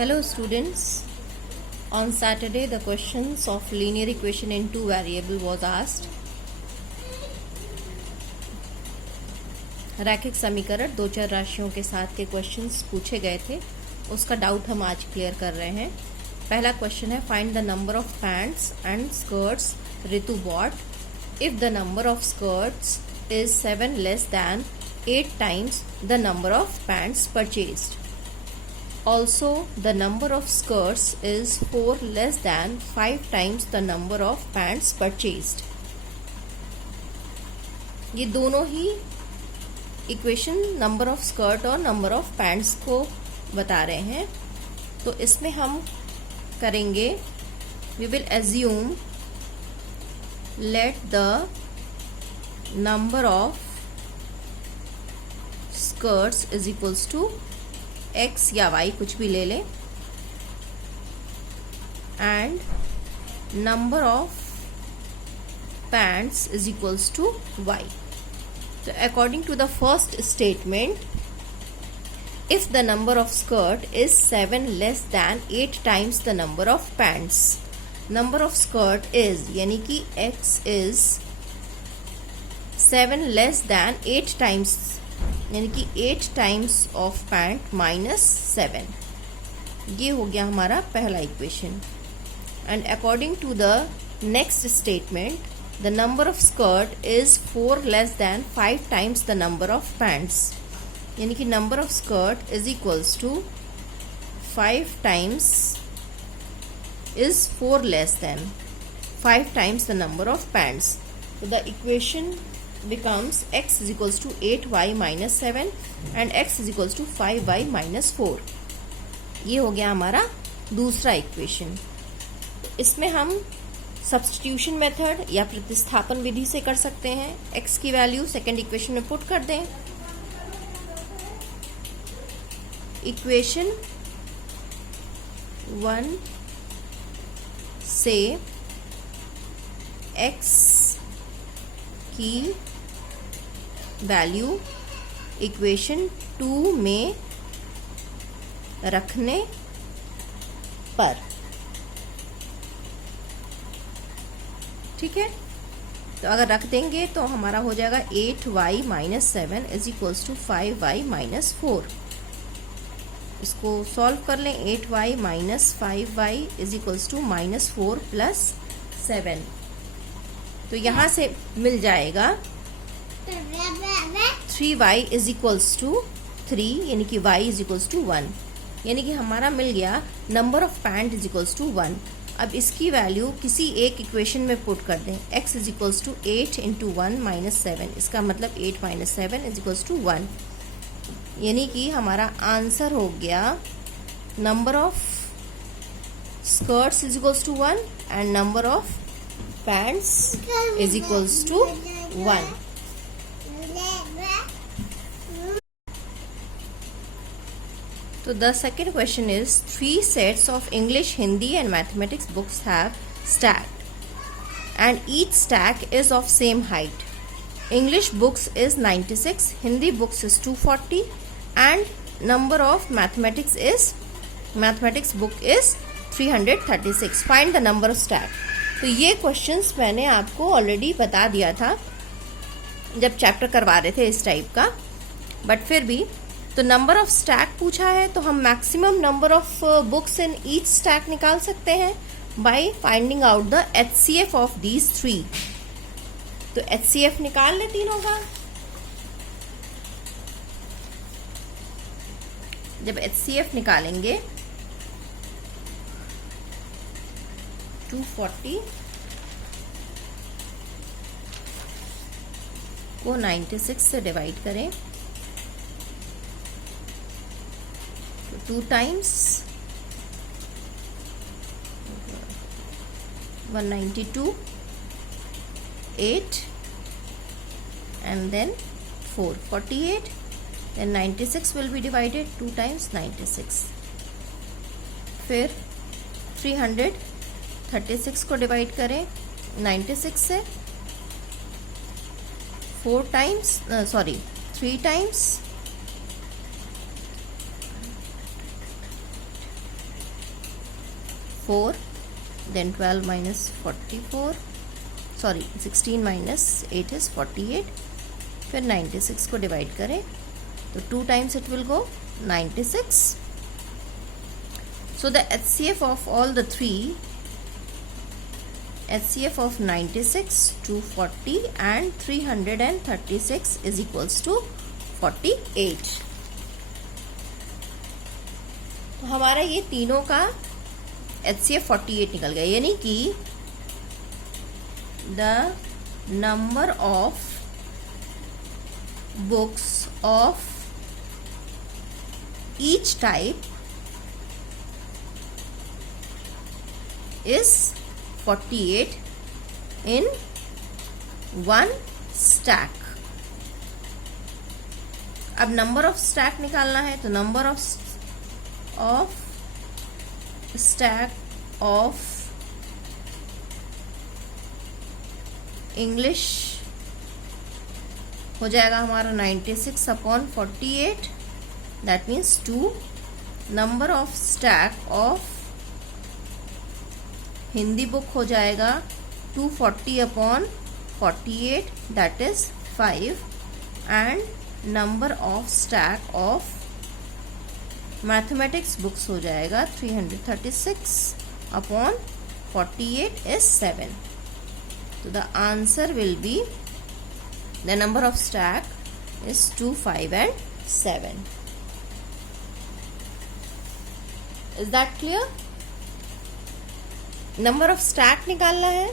Hello students, on Saturday the questions of linear equation in two variable was asked. रैखिक समीकरण दो चर राशियों के साथ के क्वेश्चंस पूछे गए थे, उसका डाउट हम आज क्लियर कर रहे हैं। पहला क्वेश्चन है find the number of pants and skirts Ritu bought if the number of skirts is 7 less than 8 times the number of pants purchased. Also, the number of skirts is 4 less than 5 times the number of pants purchased. ये दोनों ही equation number of skirt और number of pants को बता रहे हैं। तो इसमें हम करेंगे, we will assume let the number of skirts is equals to x या y कुछ भी ले लें and number of pants is equals to y. So according to the first statement, if the number of skirt is 7 less than 8 times the number of pants, number of skirt is यानी कि x is 7 less than 8 times यानी कि 8 times of pant minus 7, ये हो गया हमारा पहला equation. And according to the next statement the number of skirt is 4 less than 5 times the number of pants, यानी कि number of skirt is equals to 5 times is 4 less than 5 times the number of pants. The equation becomes x is equals to 8y minus 7 and x is equals to 5y minus 4. ये हो गया हमारा दूसरा equation. इसमें हम substitution method या प्रतिस्थापन विधि से कर सकते हैं। x की वैल्यू सेकेंड इक्वेशन में पुट कर दें। इक्वेशन 1 से x की वैल्यू इक्वेशन 2 में रखने पर, ठीक है। तो अगर रख देंगे तो हमारा हो जाएगा 8y minus 7 is equals to 5y minus 4। इसको सॉल्व कर लें। 8y minus 5y is equals to minus 4 plus 7। तो यहाँ से मिल जाएगा 3y इज इक्वल्स टू 3, यानी कि y इज इक्वल्स टू 1, यानी कि हमारा मिल गया number of pant is equals to 1। अब इसकी वैल्यू किसी एक इक्वेशन में पुट कर दें। x is equals to 8 into 1 minus 7, इसका मतलब 8 माइनस 7 इज इक्वल्स टू 1, यानी कि हमारा आंसर हो गया number of skirts is equals to 1 and number of pants is equals to 1. So the second question is 3 sets of English, Hindi and mathematics books have stacked and each stack is of same height. English books is 96, Hindi books is 240 and number of mathematics book is 336. Find the number of stack. तो ये questions मैंने आपको already बता दिया था जब chapter करवा रहे थे इस टाइप का, बट फिर भी तो नंबर ऑफ स्टैक पूछा है तो हम maximum number of books in each stack निकाल सकते हैं by finding out the HCF of these 3। तो HCF निकाल ले तीनों का। जब HCF निकालेंगे 240 को 96 से डिवाइड करें तो 2 times 192 8 and then 448, then 96 will be divided 2 times 96, फिर 336 को डिवाइड करें 96 से 3 times 4, then 12 minus 44, sorry 16 minus 8 is 48, फिर 96 को डिवाइड करें तो 2 times it will go 96. So the HCF of all the three, HCF of 96, 240 and 336 is equals to 48. तो हमारा ये तीनों का HCF 48 निकल गया, यानी कि the number of books of each type is 48 in one stack. अब नंबर ऑफ स्टैक निकालना है तो number of stack of English हो जाएगा हमारा 96 upon 48, that means 2. Number of stack of Hindi book हो जाएगा 240 upon 48, that is 5. And number of stack of mathematics books हो जाएगा 336 upon 48 is 7. So the answer will be, the number of stack is 2, 5 and 7. Is that clear? Number of stack निकालना है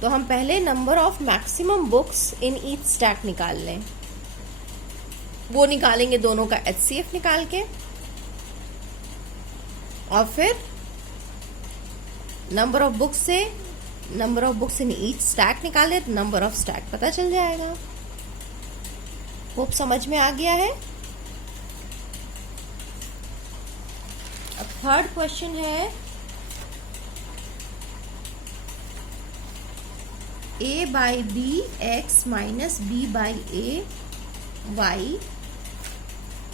तो हम पहले number of maximum books in each stack निकाल लें, वो निकालेंगे दोनों का HCF निकाल के, और फिर नंबर ऑफ बुक्स से number of books in each stack निकाले तो नंबर ऑफ स्टैक पता चल जाएगा. होप समझ में आ गया है. अब थर्ड क्वेश्चन है, a by b x minus b by a y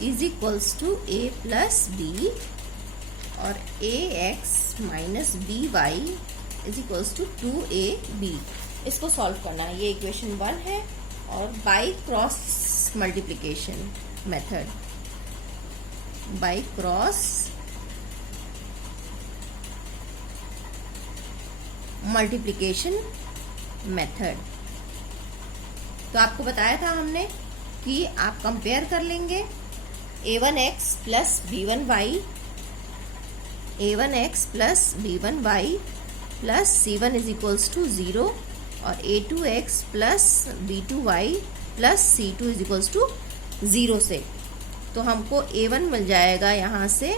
is equals to a plus b, और a x minus b y is equals to 2ab. इसको सॉल्व करना है. ये इक्वेशन 1 है और by cross multiplication method, by cross multiplication method. तो आपको बताया था हमने कि आप कंपेयर कर लेंगे a1x plus b1y, a1x plus b1y plus c1 is equals to 0, और a2x plus b2y plus c2 is equals to 0 से. तो हमको a1 मिल जाएगा यहाँ से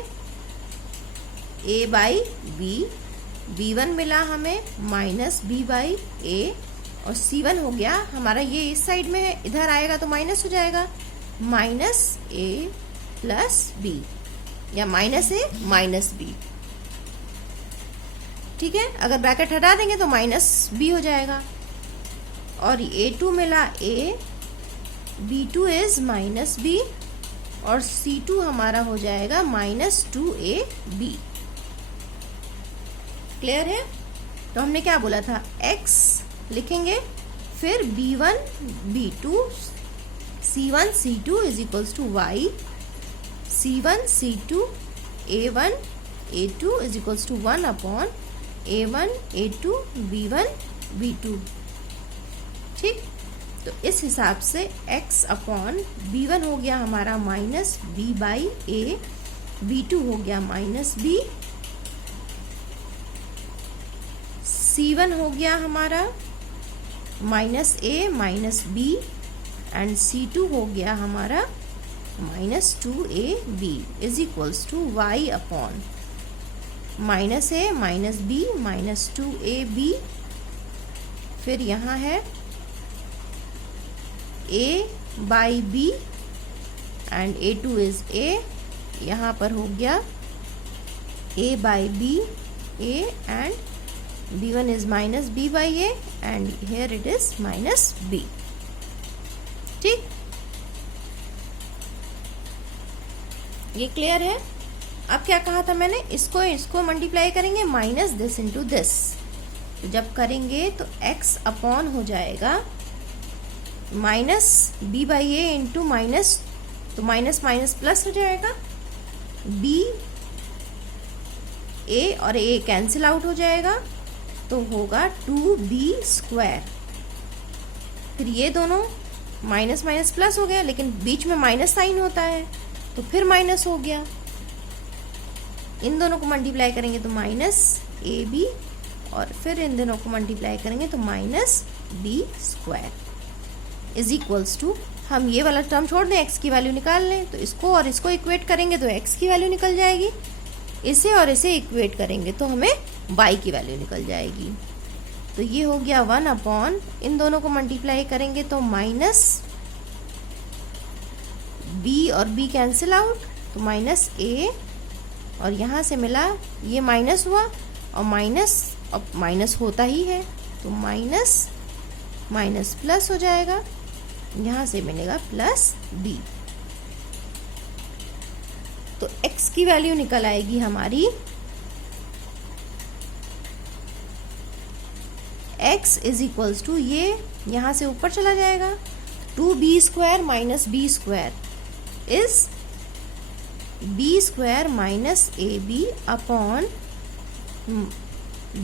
a बाई b, b1 मिला हमें माइनस b बाई a, और c1 हो गया हमारा, ये इस साइड में है, इधर आएगा तो माइनस हो जाएगा, माइनस a प्लस b, या माइनस a माइनस b. ठीक है, अगर ब्रैकेट हटा देंगे तो माइनस b हो जाएगा. और a2 मिला a, b2 is minus b, और c2 हमारा हो जाएगा माइनस 2ab. क्लियर है? तो हमने क्या बोला था, x लिखेंगे, फिर b1 b2 c1 c2 is equals to y, c1 c2 a1 a2 इज equals to 1 upon a1 a2 b1 b2. ठीक, तो इस हिसाब से x अपॉन b1 हो गया हमारा minus b by a, b2 हो गया माइनस b, c1 हो गया हमारा minus a minus b, and c2 हो गया हमारा minus 2ab is equals to y upon minus a minus b minus 2ab. फिर यहाँ है a by b and a2 is a, यहाँ पर हो गया a by b a, and b1 is minus b by a, and here it is minus b. ठीक, ये clear है? अब क्या कहा था मैंने, इसको मल्टीप्लाई करेंगे माइनस दिस इंटू दिस, तो जब करेंगे तो x अपॉन हो जाएगा minus b by A into minus, तो माइनस माइनस प्लस हो जाएगा, b a और a कैंसिल आउट हो जाएगा, तो होगा 2b स्क्वायर। फिर ये दोनों माइनस माइनस प्लस हो गया, लेकिन बीच में माइनस साइन होता है तो फिर माइनस हो गया। इन दोनों को मल्टीप्लाई करेंगे तो माइनस ए बी, और फिर इन दोनों को मल्टीप्लाई करेंगे तो minus b square is equals to, हम ये वाला टर्म छोड़ दें, x की वैल्यू निकाल लें, तो इसको और इसको इक्वेट करेंगे तो x की वैल्यू निकल जाएगी, इसे और इसे इक्वेट करेंगे तो हमें y की वैल्यू निकल जाएगी। तो ये हो गया 1 अपॉन, इन दोनों को मल्टीप्लाई करेंगे तो माइनस b और b कैंसिल आउट, तो माइनस a, और यहाँ से मिला ये माइनस हुआ, और माइनस अब माइनस होता ही है, तो माइनस माइनस प्लस हो जाएगा, यहाँ से मिलेगा प्लस b। तो x की वैल्यू निकल आएगी हमारी, x इज इक्वल्स टू, ये यहाँ से ऊपर चला जाएगा, 2b square minus b square is b square minus A B upon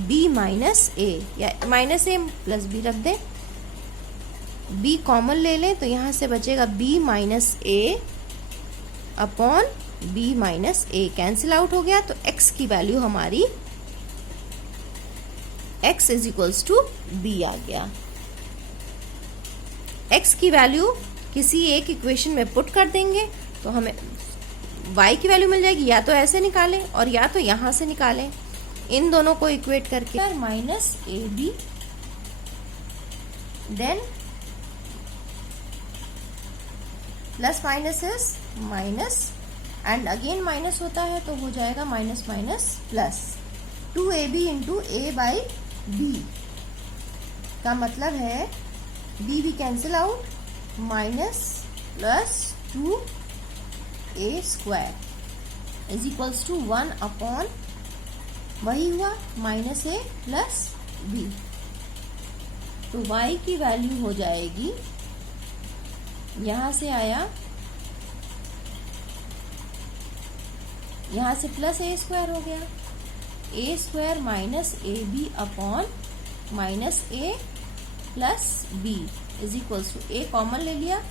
b minus A, या माइनस ए प्लस बी रख दें, b कॉमन ले लें तो यहाँ से बचेगा b minus a upon b minus a, cancel out हो गया, तो x की वैल्यू हमारी x is equals to b आ गया। x की वैल्यू किसी एक इक्वेशन में पुट कर देंगे तो हमें y की वैल्यू मिल जाएगी, या तो ऐसे निकालें और या तो यहां से निकालें, इन दोनों को इक्वेट करके minus A b, then plus minus is minus, and again minus होता है तो हो जाएगा minus minus plus, 2ab into a by b, का मतलब है b भी cancel out, minus plus 2a square is equals to 1 upon, वही हुआ माइनस ए प्लस बी। तो y की वैल्यू हो जाएगी, यहां से आया, यहां से प्लस ए स्क्वायर हो गया, A square minus A B upon minus A plus B is equals to, A common ले लिया,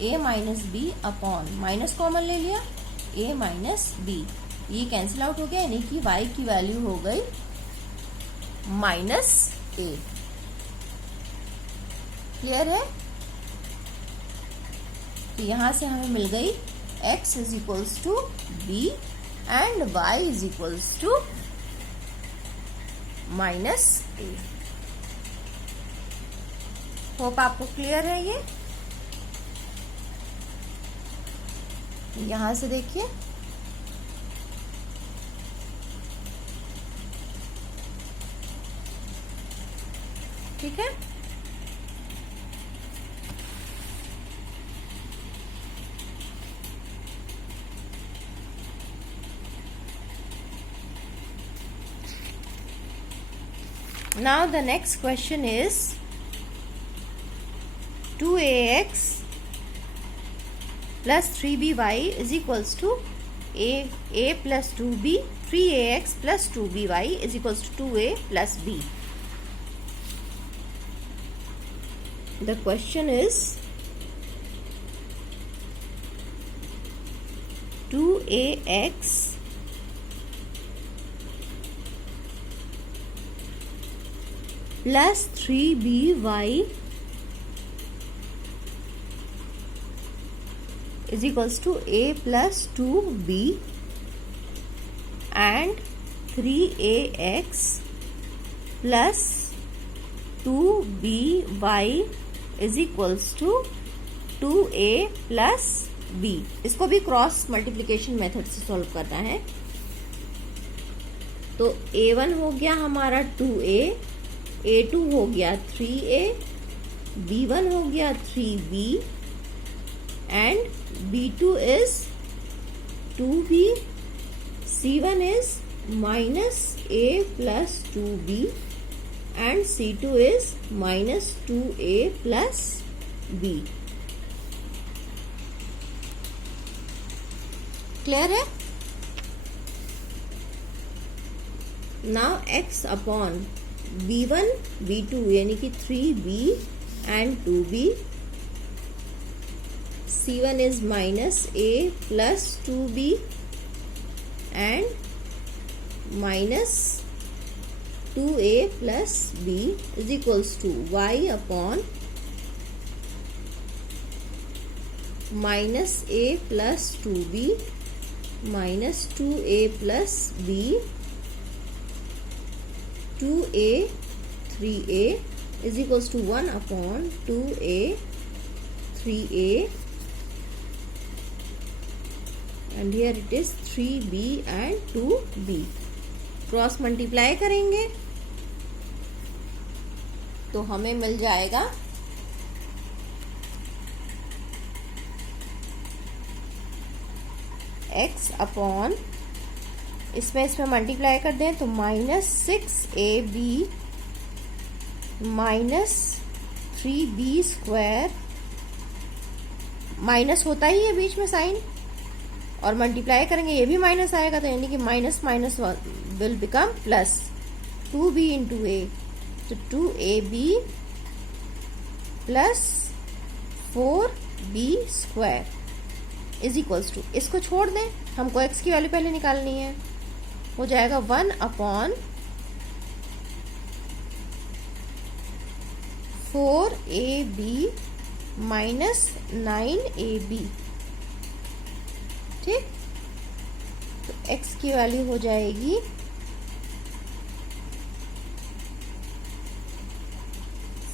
A minus B upon minus common ले लिया, ए माइनस बी, ये कैंसिल आउट हो गया, यानी कि y की वैल्यू हो गई माइनस ए। क्लियर है? तो यहां से हमें मिल गई x is equals to b and y is equals to minus a. Hope आपको क्लियर है ये? यहां से देखिए, ठीक है। Now the next question is 2ax plus 3by is equals to a plus 2b, 3ax plus 2by is equals to 2a plus b. The question is 2ax plus 3by is equals to a plus 2b and 3ax plus 2by is equals to 2a plus b। इसको भी cross multiplication method से solve करना है। तो a1 हो गया हमारा 2a, a2 हो गया 3a, b1 हो गया 3b and b2 is 2b, C1 is minus A plus 2B and C2 is minus 2A plus B. Clear है? Now x upon b1 b2 यानी कि 3b and 2b, c1 is minus a plus 2b and minus 2a plus b is equals to y upon minus a plus 2b minus 2a plus b 2a 3a is equals to 1 upon 2a 3a and here it is 3b and 2b. Cross multiply करेंगे तो हमें मिल जाएगा x upon, इसमें multiply कर दें तो -6ab minus 3b square, minus होता ही है बीच में साइन, और मल्टीप्लाई करेंगे ये भी माइनस आएगा, तो यानी कि minus minus will become plus 2b into A, तो 2ab plus 4b square is equals to, इसको छोड़ दें, हमको x की वैल्यू पहले निकालनी है, हो जाएगा 1 अपॉन 4ab माइनस 9ab। ठीक, तो x की वैल्यू हो जाएगी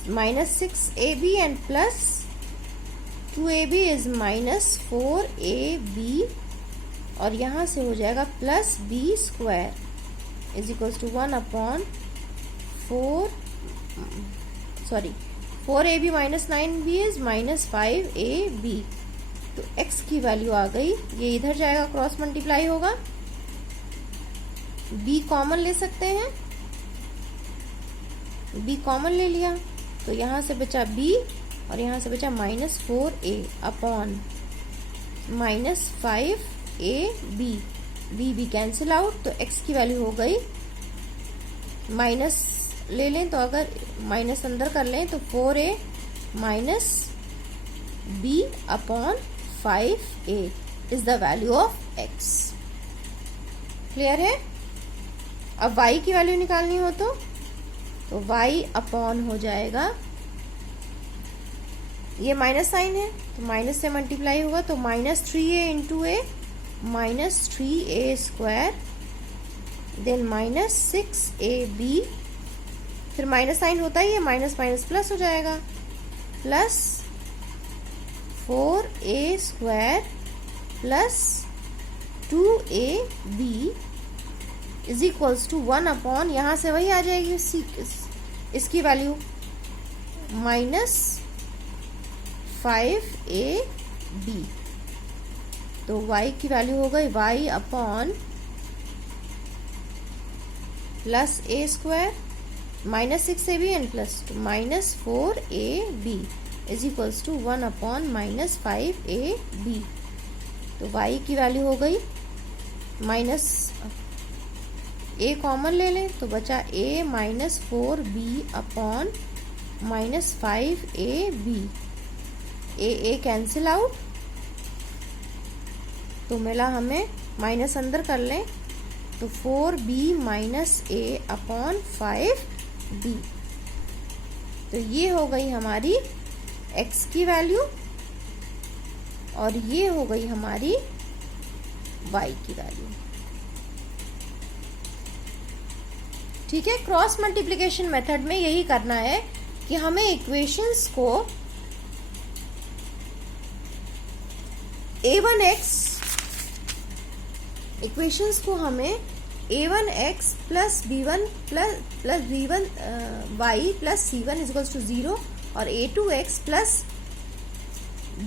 -6ab and plus 2ab is -4ab और यहां से हो जाएगा plus b square is equals to 1 upon 4ab minus 9b is -5ab। तो x की वैल्यू आ गई, ये इधर जाएगा, क्रॉस मल्टीप्लाई होगा, b कॉमन ले सकते हैं, b कॉमन ले लिया तो यहां से बचा b और यहां से बचा -4a upon -5ab, b cancel out, तो x की वैल्यू हो गई, माइनस ले लें तो अगर माइनस अंदर कर लें तो 4a minus b upon 5a is the value of x। Clear है? अब y की वैल्यू निकालनी हो तो y अपॉन हो जाएगा, ये माइनस साइन है तो माइनस से मल्टीप्लाई होगा, तो -3a into A minus 3a square then -6ab, फिर माइनस साइन होता ही है, माइनस माइनस प्लस हो जाएगा, plus 4a square plus 2ab is equals to 1 upon, यहां से वही आ जाएगी इसकी वैल्यू -5ab, तो y की वैल्यू हो गई y upon plus a square -6ab and plus -4ab is equals to 1 upon -5ab। तो y की वैल्यू हो गई, माइनस a कॉमन ले लें तो बचा a -4b upon -5ab, a cancel out, तो मिला हमें, माइनस अंदर कर लें तो 4b minus a upon 5b, तो ये हो गई हमारी x की वैल्यू और ये हो गई हमारी y की वैल्यू। ठीक है, क्रॉस मल्टीप्लिकेशन मेथड में यही करना है कि हमें इक्वेशंस को इक्वेशंस को हमें a1x plus b1 plus b1 y plus c1 is equals to 0 और a2x plus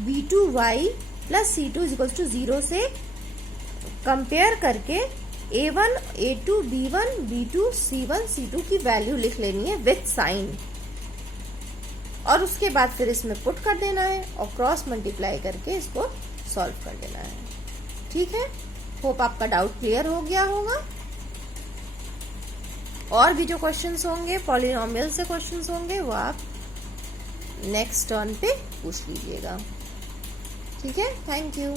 b2y plus c2 is equals to 0 से कंपेयर करके A1, A2, B1, B2, C1, C2 की वैल्यू लिख लेनी है विथ साइन, और उसके बाद फिर इसमें पुट कर देना है और क्रॉस मल्टीप्लाई करके इसको सॉल्व कर देना है। ठीक है, होप आपका डाउट क्लियर हो गया होगा। और भी जो क्वेश्चंस होंगे, पॉलिनोमियल से क्वेश्चंस होंगे, वो आप नेक्स्ट टर्न पे पूछ लीजिएगा। ठीक है, थैंक यू।